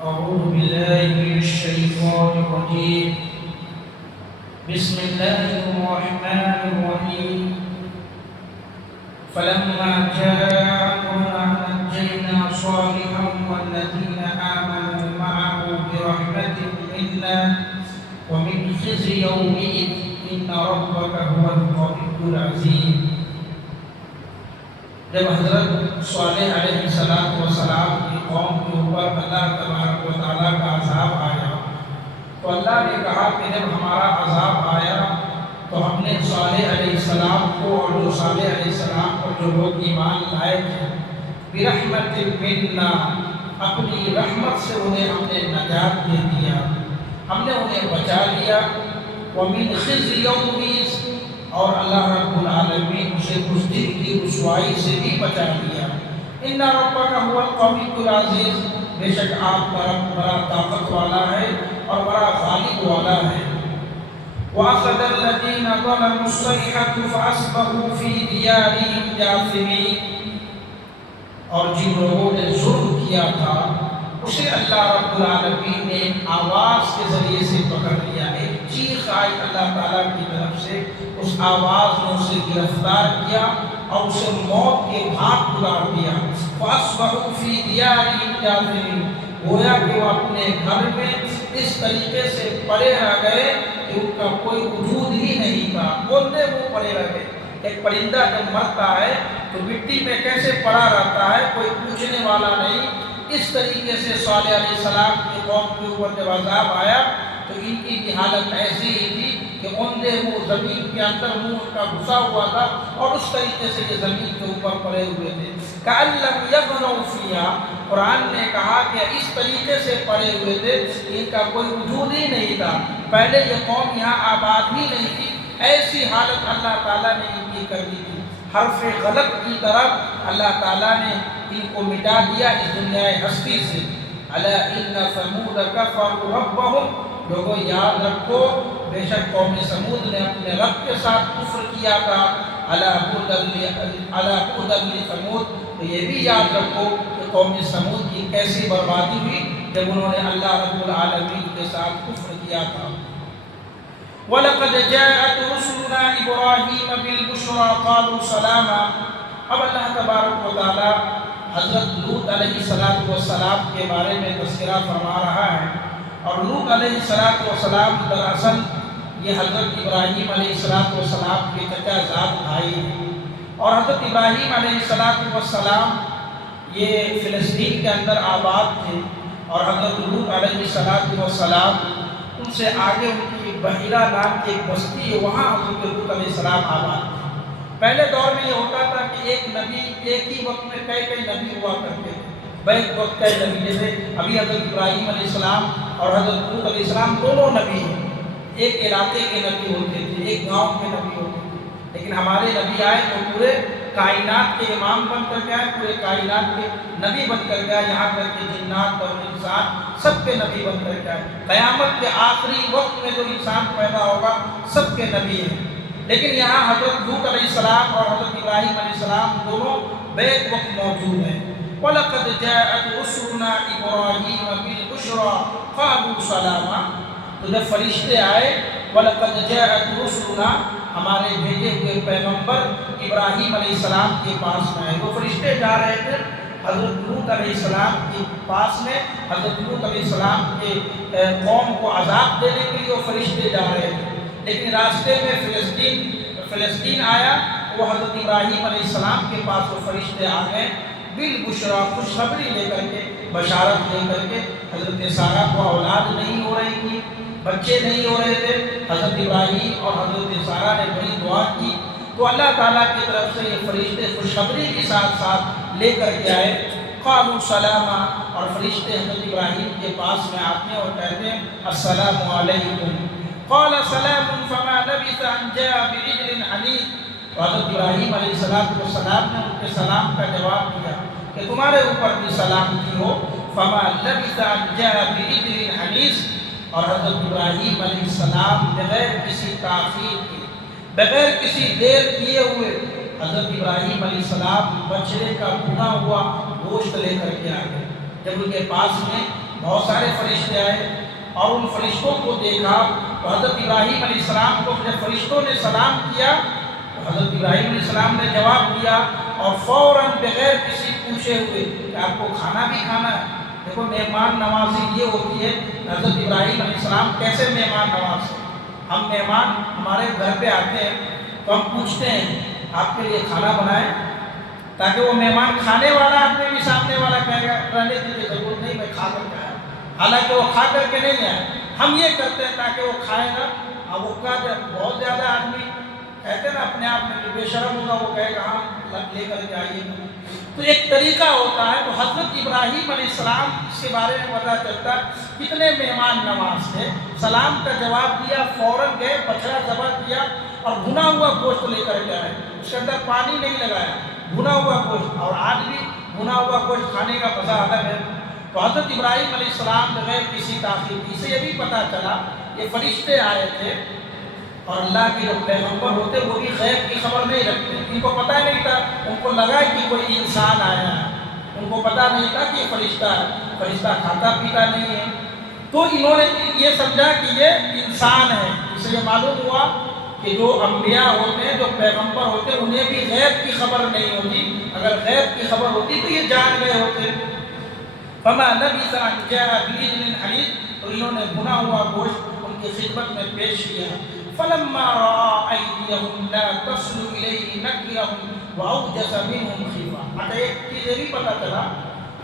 أعوذ بالله من الشيطان الرجيم. بسم الله الرحمن الرحيم. فلما جاء أمرنا نجينا صالحا والذين آمنوا معه برحمة منا ومن خزي يومئذ إن ربك هو القوي العزيز. جب حضرت صالح علیہ السلام کی قوم کے اوپر اللہ تبارک و تعالیٰ کا عذاب آیا تو اللہ نے کہا کہ جب ہمارا عذاب آیا تو ہم نے صالح علیہ السلام کو اور جو صالح علیہ السلام پر جو لوگ ایمان لائے تھے برحمت منا اپنی رحمت سے انہیں ہم نے نجات دے دیا، ہم نے انہیں بچا لیا، ومن خزي يومئذ اور اللہ رب العالمین اسے اس دن کی رسوائی سے بھی بچا لیا۔ ان ربک هو القوی العزیز، بے شک آپ کا رب بڑا طاقت والا ہے اور بڑا غالب والا ہے۔ وَأَخَذَ الَّذِينَ ظَلَمُوا الصَّيْحَةُ فَأَصْبَحُوا فِي دِيَارِهِمْ جَاثِمِينَ، اور جن لوگوں نے ظلم کیا تھا اسے اللہ رب العالمین نے آواز کے ذریعے سے پکڑ لیا، ایک چیخ آئی اللہ تعالیٰ کی طرف سے، اس آواز نے اسے گرفتار کیا اور اسے موت کے گھاٹ اتار دیا۔ فَأَصْبَحُوا فِي دِيَارِهِمْ جَاثِمِينَ، گویا کہ وہ اپنے گھر میں اس طریقے سے پڑے رہ گئے کہ ان کا کوئی وجود ہی نہیں تھا، بولتے وہ پڑے رہ گئے۔ ایک پرندہ جب مرتا ہے تو مٹی میں کیسے پڑا رہتا ہے، کوئی پوچھنے والا نہیں۔ اس طریقے سے صالح علیہ السلام کی قوم کے اوپر جب عذاب آیا تو ان کی بھی حالت ایسی ہی تھی کہ اوندے منہ زمین کے اندر منہ ان کا گھسا ہوا تھا اور اس طریقے سے یہ زمین کے اوپر پڑے ہوئے تھے۔ کأن لم یغنوا فیہا، قرآن نے کہا کہ اس طریقے سے پڑے ہوئے تھے ان کا کوئی وجود ہی نہیں تھا، پہلے یہ قوم یہاں آباد ہی نہیں تھی، ایسی حالت اللہ تعالیٰ نے ان کی کر دی تھی۔ حرف غلط کی طرف اللہ تعالیٰ نے ان کو مٹا دیا اس دنیا ہستی سے۔ الا ان ثمود کفروا ربهم، لوگوں یاد رکھو بے شک قوم سمود نے اپنے رب کے ساتھ کفر کیا تھا۔ الا بعدا لثمود، تو یہ بھی یاد رکھو کہ قوم سمود کی کیسی بربادی ہوئی جب انہوں نے اللہ رب العالمین کے ساتھ کفر کیا تھا۔ وَلَقَدْ جَاءَتْ رُسُلُنَا إِبْرَاهِيمَ بِالْبُشْرَىٰ قَالُوا سَلَامًا۔ اب اللہ تبارک و تعالیٰ حضرت لوط علیہ السلام کے بارے میں تذکرہ فرما رہا ہے، اور لوط علیہ السلام دراصل یہ حضرت ابراہیم علیہ السلام کے چچا زاد بھائی ہیں، اور حضرت ابراہیم علیہ السلام یہ فلسطین کے اندر آباد تھے، اور حضرت لوط علیہ السلام ان سے آگے ان کی بحیرہ نام کی ایک بستی ہے، وہاں حضرت لوط علیہ السلام آباد تھے۔ پہلے دور میں یہ ہوتا تھا کہ ایک نبی ایک ہی وقت میں کئی نبی ہوا کرتے تھے، بیک وقت کئی نبی، جیسے ابھی حضرت ابراہیم علیہ السلام اور حضرت لوط علیہ السلام دونوں نبی ہیں، ایک علاقے کے نبی ہوتے تھے، ایک گاؤں کے نبی ہوتے تھے، لیکن ہمارے نبی آئے تو پورے کائنات کے امام بن کر کے آئے، پورے کائنات کے نبی بن کر کے آئے، یہاں تک کہ جنات اور انسان سب کے نبی بن کر کے آئے۔ قیامت کے آخری وقت میں جو انسان پیدا ہوگا سب کے نبی ہیں، لیکن یہاں حضرت لوط علیہ السلام اور حضرت ابراہیم علیہ السلام دونوں بیک وقت موجود ہیں۔ وَلَقَدْ جَاءَتْ رُسُلُنَا إِبْرَاهِيمَ بِالْبُشْرَىٰ قَالُوا سَلَامًا، تو جب فرشتے آئے، وَلَقَدْ جَاءَتْ رُسُلُنَا، ہمارے بھیجے ہوئے پیغمبر ابراہیم علیہ السلام کے پاس میں آئے، وہ فرشتے جا رہے تھے حضرت لوط علیہ السلام کے پاس میں، حضرت لوط علیہ السلام کے قوم کو عذاب دینے کے لیے وہ فرشتے جا رہے تھے، لیکن راستے میں فلسطین آیا، وہ حضرت ابراہیم علیہ السلام کے پاس وہ فرشتے آ گئے بالبشریٰ، خوشخبری لے کر کے، بشارت لے کر کے۔ حضرت سارہ کو اولاد نہیں ہو رہی تھی، بچے نہیں ہو رہے تھے، حضرت ابراہیم اور حضرت سارہ نے بڑی دعا کی تو اللہ تعالیٰ کی طرف سے یہ فرشتے خوشخبری کے ساتھ ساتھ لے کر کے آئے۔ قالوا سلاما، اور فرشتے حضرت ابراہیم کے پاس میں آتے ہیں اور کہتے ہیں السلام علیکم۔ قال سلام فما لبث ان جاء بعجل حنیذ، تو حضرت ابراہیم علیہ السلام نے ان کے سلام کا جواب دیا کہ تمہارے اوپر بھی سلامتی ہو۔ فما لبث ان جاء بعجل حنیذ، اور حضرت ابراہیم علیہ السلام بغیر کسی تاخیر کے، بغیر کسی دیر کیے ہوئے حضرت ابراہیم علیہ السلام بچڑے کا بھنا ہوا گوشت لے کر کے آ گئے۔ جب ان کے پاس میں بہت سارے فرشتے آئے اور ان فرشتوں کو دیکھا تو حضرت ابراہیم علیہ السلام کو جب فرشتوں نے سلام کیا تو حضرت ابراہیم علیہ السلام نے جواب دیا اور فوراً بغیر کسی پوچھے ہوئے کہ آپ کو کھانا بھی کھانا ہے۔ دیکھو مہمان نوازی یہ ہوتی ہے۔ حضرت ابراہیم علیہ السلام کیسے مہمان نواز ہیں؟ ہم مہمان ہمارے گھر پہ آتے ہیں تو ہم پوچھتے ہیں آپ کے لیے کھانا بنائیں، تاکہ وہ مہمان کھانے والا آدمی بھی سامنے والا کہے گا رہنے کی ضرورت نہیں، میں کھا کر کے آیا، حالانکہ وہ کھا کر کے نہیں آیا۔ ہم یہ کرتے ہیں تاکہ وہ کھائے گا، اب وہ کا جب بہت زیادہ آدمی کہتے ہیں نا اپنے آپ میں کہ بے شرم ہوگا، وہ کہے گا ہاں لے کر کے آئیے۔ تو ایک طریقہ ہوتا ہے۔ تو حضرت ابراہیم علیہ السلام اس کے بارے میں پتہ چلتا کتنے مہمان نواز تھے۔ سلام کا جواب دیا، فوراً گئے، بچڑا ذبح کیا اور بھنا ہوا گوشت لے کر کے آئے، اس کے اندر پانی نہیں لگایا، بھنا ہوا گوشت۔ اور آج بھی بھنا ہوا گوشت کھانے کا مزہ الگ ہے۔ تو حضرت ابراہیم علیہ السلام بغیر کسی تاخیر کی، سے یہ بھی پتہ چلا یہ فرشتے آئے تھے اور اللہ کے جو پیغمبر ہوتے وہ بھی غیب کی خبر نہیں رکھتے، ان کو پتہ نہیں تھا، ان کو لگا کہ کوئی انسان آیا ہے، ان کو پتہ نہیں تھا کہ فرشتہ ہے، فرشتہ کھاتا پیتا نہیں ہے۔ تو انہوں نے یہ سمجھا کہ یہ انسان ہے۔ اس سے یہ معلوم ہوا کہ جو انبیاء ہوتے ہیں، جو پیغمبر ہوتے ہیں، انہیں بھی غیب کی خبر نہیں ہوتی، اگر غیب کی خبر ہوتی تو یہ جان گئے ہوتے۔ فما لبث ان جاء بعجل حنیذ، تو انہوں نے بھنا ہوا گوشت ان کی خدمت میں پیش کیا۔ فلما رأى أيديهم لا تصل إليه نكرهم وأوجس منهم خيفة۔ اچھا ایک چیز یہ بھی پتہ چلا،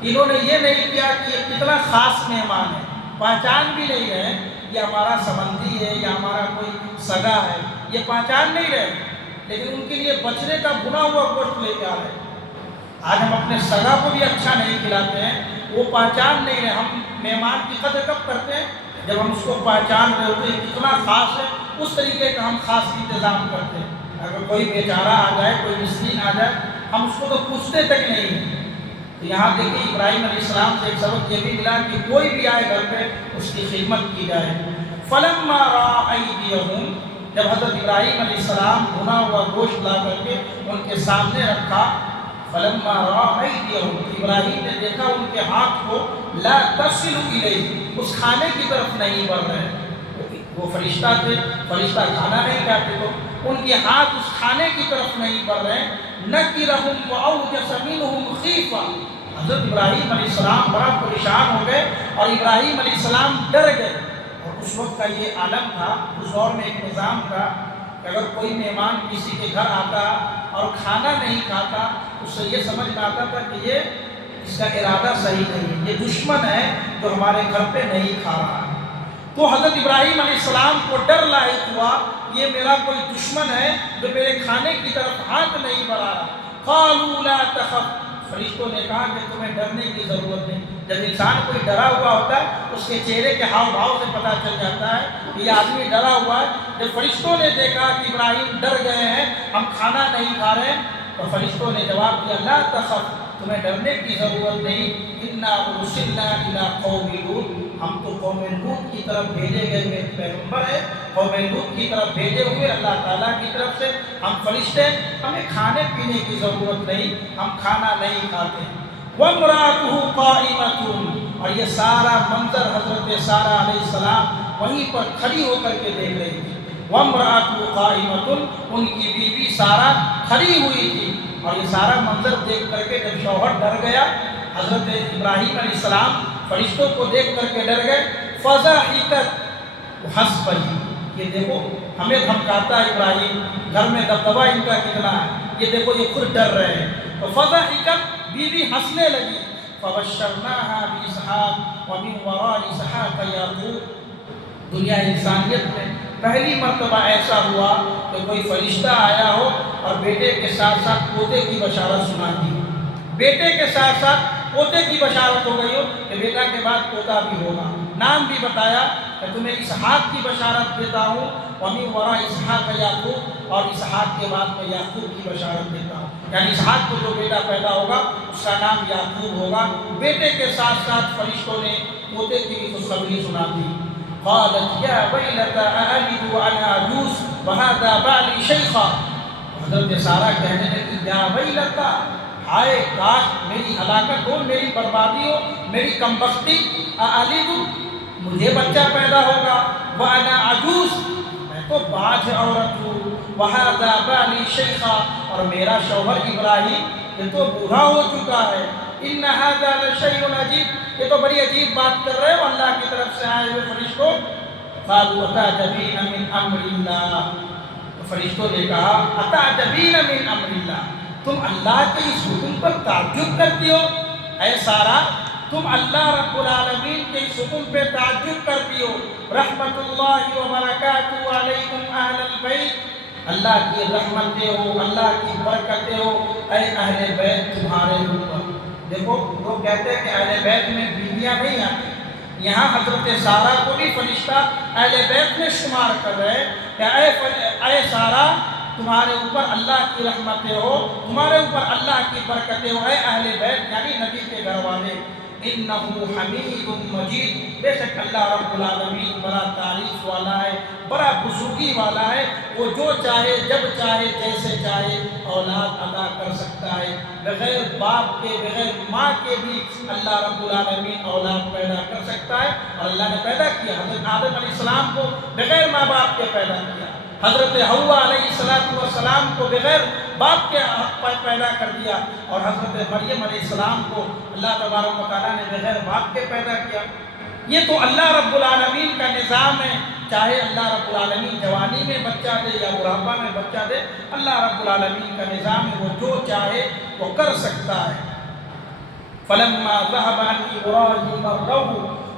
انہوں نے یہ نہیں کیا کہ یہ کتنا خاص مہمان ہے، پہچان بھی نہیں رہے یہ ہمارا سبندی ہے یا ہمارا کوئی سگا ہے، یہ پہچان نہیں رہے، لیکن ان کے لیے بچنے کا بھنا ہوا گوشت لے کے آ رہے۔ آج ہم اپنے سگا کو بھی اچھا نہیں کھلاتے ہیں، وہ پہچان نہیں رہے۔ ہم مہمان کی قدر کب کرتے ہیں؟ جب ہم اس کو پہچان رہے ہوتے ہیں کتنا خاص ہے، اس طریقے کا ہم خاص انتظام کرتے ہیں۔ اگر کوئی بیچارہ آ جائے، کوئی مسکین آ جائے، ہم اس کو تو پوچھتے تک نہیں ہیں۔ تو یہاں دیکھیں ابراہیم علیہ السلام سے ایک سبق یہ بھی ملا کہ کوئی بھی آئے گھر پہ اس کی خدمت کی جائے۔ فلما رأى أيديهم، جب حضرت ابراہیم علیہ السلام بھنا ہوا گوشت لا کر کے ان کے سامنے رکھا، فلما رأى أيديهم، ابراہیم نے دیکھا ان کے ہاتھ کو لا تصل إليه، اس کھانے کی طرف نہیں بڑھ رہے۔ وہ فرشتہ تھے، فرشتہ کھانا نہیں کھاتے، تو ان کے ہاتھ اس کھانے کی طرف نہیں بڑھ رہے۔ نکرهم وأوجس منهم خیفة، حضرت ابراہیم علیہ السلام بڑا پریشان ہو گئے اور ابراہیم علیہ السلام ڈر گئے۔ اور اس وقت کا یہ عالم تھا، اس دور میں ایک نظام تھا کہ اگر کوئی مہمان کسی کے گھر آتا اور کھانا نہیں کھاتا، اس سے یہ سمجھ میں آتا تھا کہ یہ اس کا ارادہ صحیح نہیں، یہ دشمن ہے جو ہمارے گھر پہ نہیں کھا رہا ہے۔ تو حضرت ابراہیم علیہ السلام کو ڈر لاحق ہوا، یہ میرا کوئی دشمن ہے جو میرے کھانے کی طرف ہاتھ نہیں بڑھا رہا۔ قالوا لا تخف، فرشتوں نے کہا کہ تمہیں ڈرنے کی ضرورت نہیں۔ جب انسان کوئی ڈرا ہوا ہوتا ہے اس کے چہرے کے ہاؤ بھاؤ سے پتہ چل جاتا ہے کہ یہ آدمی ڈرا ہوا ہے۔ جب فرشتوں نے دیکھا کہ ابراہیم ڈر گئے ہیں، ہم کھانا نہیں کھا رہے ہیں، تو فرشتوں نے جواب دیا لا تخف، تمہیں ڈرنے کی ضرورت نہیں، انا ارسلنا الی قوم لوط، ہم تو قوم لوط کی طرف بھیجے گئے پیغمبر ہیں، قوم لوط کی طرف بھیجے ہوئے اللہ تعالیٰ کی طرف سے، ہم فرشتے، ہمیں کھانے پینے کی ضرورت نہیں، ہم کھانا نہیں کھاتے۔ وامرأتہ قائمۃ، اور یہ سارا منظر حضرت سارہ علیہ السلام وہیں پر کھڑی ہو کر کے دیکھ رہی تھی۔ وامرأتہ قائمۃ، ان کی بیوی سارہ کھڑی ہوئی تھی۔ اور یہ سارا منظر دیکھ کر کے جب شوہر ڈر گیا، حضرت ابراہیم علیہ السلام فرشتوں کو دیکھ کر کے ڈر گئے۔ فضحکت، وہ ہنس پڑی، یہ دیکھو ہمیں دھمکاتا ہے ابراہیم، گھر میں دبدبا ان کا کتنا ہے، یہ دیکھو یہ خود ڈر رہے ہیں۔ تو فضحکت، بیوی ہنسنے لگی۔ فبشرناها باسحاق ومن وراء اسحاق یعقوب، دنیا انسانیت میں پہلی مرتبہ ایسا ہوا کہ کوئی فرشتہ آیا ہو اور بیٹے کے ساتھ ساتھ پوتے کی بشارت سنا دی، بیٹے کے ساتھ ساتھ پوتے کی بشارت ہو گئی ہو کہ بیٹا کے بعد پوتا بھی ہوگا۔ نام بھی بتایا کہ تمہیں اسحاق کی بشارت دیتا ہوں، ومن وراء اسحاق یعقوب، اور اسحاق کے بعد میں یعقوب کی بشارت دیتا ہوں، یعنی اسحاق کو جو بیٹا پیدا ہوگا اس کا نام یعقوب ہوگا۔ بیٹے کے ساتھ ساتھ فرشتوں نے پوتے کی بھی خوشخبری سنا دی۔ قالت یا ویلتی أألد وأنا عجوز وهذا بعلی شیخا، حضرت سارہ کہنے لگی یا ویلتا، ہائے کاش میری ہلاکت ہو، میری بربادی ہو، میری کمبختی، اَأَلِدُ مجھے بچہ پیدا ہوگا، وَأَنَا عَجُوزٌ میں تو باجھ عورت ہوں، وَهَذَا بَالِي شَيْخًا اور میرا شوہر ابراہیم یہ تو بوڑھا ہو چکا ہے، إِنَّ هَذَا لَشَيْءٌ عَجِيبٌ یہ تو بڑی عجیب بات کر رہے ہو اللہ کی طرف سے آئے ہوئے فرشتوں۔ قَالُوا أَتَعْجَبِينَ مِنْ أَمْرِ اللَّهِ تو فرشتوں نے کہا أَتَعْجَبِينَ مِنْ أَمْرِ اللَّهِ تم اللہ کے اس حکم پر تعجب کرتی ہو، اے سارہ تم اللہ رب العالمین کے اس حکم پہ تعجب کرتی ہو۔ رحمت اللہ وبرکاتہ علیکم اہل البیت اللہ کی رحمتیں ہو، اللہ کی برکتیں ہو اے اہل بیت تمہارے اوپر۔ دیکھو وہ کہتے ہیں کہ اہل بیت میں بیویاں نہیں آتی، یہاں حضرت سارہ کو بھی فرشتہ اہل بیت میں شمار کر رہے کہ اے سارہ تمہارے اوپر اللہ کی رحمتیں ہو، تمہارے اوپر اللہ کی برکتیں ہو اے اہل بیت یعنی نبی کے گھر والے۔ انہ حمید مجید بے شک اللہ رب العالمین بڑا تعریف والا ہے، بڑا بزرگی والا ہے، وہ جو چاہے جب چاہے جیسے چاہے اولاد عطا کر سکتا ہے، بغیر باپ کے بغیر ماں کے بھی اللہ رب العالمین اولاد پیدا کر سکتا ہے۔ اور اللہ نے پیدا کیا حضرت آدم علیہ السلام کو بغیر ماں باپ کے پیدا کیا، حضرت حوا علیہ السلام کو بغیر باپ کے پیدا کر دیا، اور حضرت مریم علیہ السلام کو اللہ تبارک و تعالیٰ نے بغیر باپ کے پیدا کیا۔ یہ تو اللہ رب العالمین کا نظام ہے، چاہے اللہ رب العالمین جوانی میں بچہ دے یا بڑھاپا میں بچہ دے، اللہ رب العالمین کا نظام ہے، وہ جو چاہے وہ کر سکتا ہے۔ فلما ذهب عن إبراهيم الروع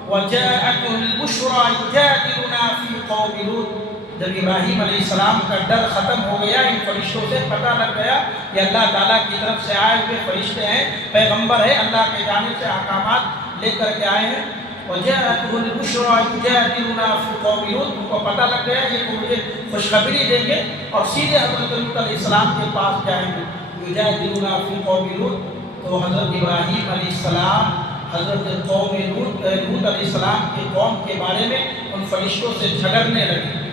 وجاءته البشرى يجادلنا في قوم لوط جب ابراہیم علیہ السلام کا ڈر ختم ہو گیا، ان فرشتوں سے پتہ لگ گیا کہ اللہ تعالیٰ کی طرف سے آئے ہوئے فرشتے ہیں، پیغمبر ہے، اللہ کے جانب سے احکامات لے کر کے آئے ہیں۔ وَجَاءَتْهُ الْبُشْرَىٰ يُجَادِلُنَا فِي قَوْمِ لُوط ان کو پتہ لگ گیا یہ تو مجھے خوشخبری دیں گے اور سیدھے حضرت لوط علیہ السلام کے پاس جائیں گے۔ يُجَادِلُنَا فِي قَوْمِ لُوط تو حضرت ابراہیم علیہ السلام حضرت قوم لوط علیہ السلام کے قوم کے بارے میں ان فرشتوں سے جھگڑنے لگے۔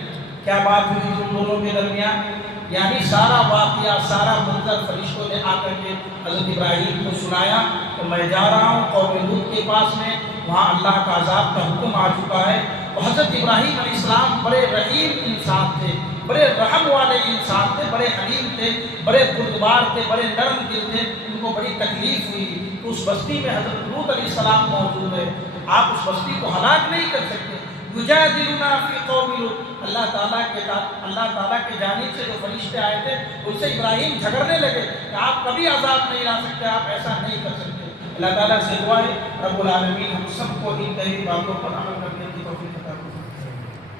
کیا بات ہوئی ان دونوں کے درمیان؟ یعنی سارا واقعہ سارا منظر فرشتوں نے آ کر کے حضرت ابراہیم کو سنایا کہ میں جا رہا ہوں قوم لوط کے پاس میں، وہاں اللہ کا عذاب کا حکم آ چکا ہے۔ اور حضرت ابراہیم علیہ السلام بڑے رحیم انسان تھے، بڑے رحم والے انسان تھے، بڑے حلیم تھے، بڑے بردبار تھے، بڑے نرم دل تھے، ان کو بڑی تکلیف ہوئی۔ تو اس بستی میں حضرت لوط علیہ السلام موجود ہے، آپ اس بستی کو ہلاک نہیں کر سکتے۔ یجادلنا فی قوم لوط اللہ تعالیٰ کے جانب سے جو فرشتے آئے تھے ان سے ابراہیم جھگڑنے لگے کہ آپ کبھی عذاب نہیں لا سکتے، آپ ایسا نہیں کر سکتے۔ اللہ تعالیٰ سے دعا ہے رب العالمین ہم سب کو ان طریق باتوں پر عمل کرنے کی توفیق عطا فرمائے۔